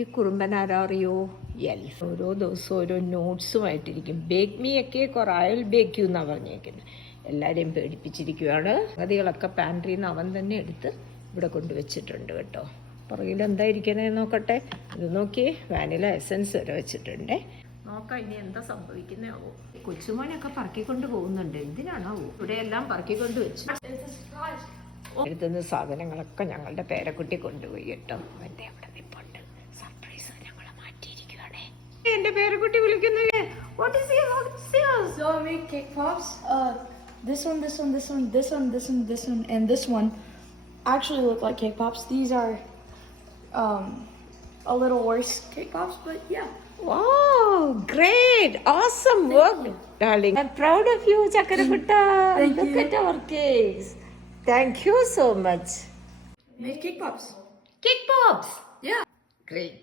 ഈ കുറുമ്പനാരാ അറിയോ? എൽഫ്. ഓരോ ദിവസവും ഓരോ നോട്ട്സുമായിട്ടിരിക്കും. ബേക്ക് മീ ഒക്കെ റോയൽ ബേക്ക് യു എന്നാണ് പറഞ്ഞേക്കുന്നത്. എല്ലാവരെയും പേടിപ്പിച്ചിരിക്കുകയാണ്. അതികളൊക്കെ പാൻട്രിയിൽ നിന്ന് അവൻ തന്നെ എടുത്ത് ഇവിടെ കൊണ്ടുവച്ചിട്ടുണ്ട് കേട്ടോ. പുറകിൽ എന്താ ഇരിക്കണേന്ന് നോക്കട്ടെ. ഇത് നോക്കിയേ, വാനില എസൻസ് വരെ വെച്ചിട്ടുണ്ട്. നോക്കാം ഇനി എന്താ സംഭവിക്കുന്നതാവോ. കൊച്ചുമോനൊക്കെ പറക്കിക്കൊണ്ട് പോകുന്നുണ്ട്. എന്തിനാണാവോ ഇവിടെ എല്ലാം പറക്കിക്കൊണ്ട് വെച്ചു. എഴുതുന്ന സാധനങ്ങളൊക്കെ ഞങ്ങളുടെ പേരക്കുട്ടി കൊണ്ടുപോയി കേട്ടോ. എൻ്റെ അവിടെ നിപ്പുണ്ട്. സർപ്രൈസ് ഞങ്ങളെ മാറ്റിയിരിക്കുകയാണേ. എൻ്റെ പേരക്കുട്ടി വിളിക്കുന്നത്. What is your upstairs? So I made cake pops. This one, this one, this one, this one, this one, this one, and this one actually look like cake pops. These are a little worse cake pops, but yeah. Wow, great, awesome work, darling. I'm proud of you, Chakaraputta. Look at our cakes. Thank you so much. Made cake pops. Cake pops. Yeah. Great.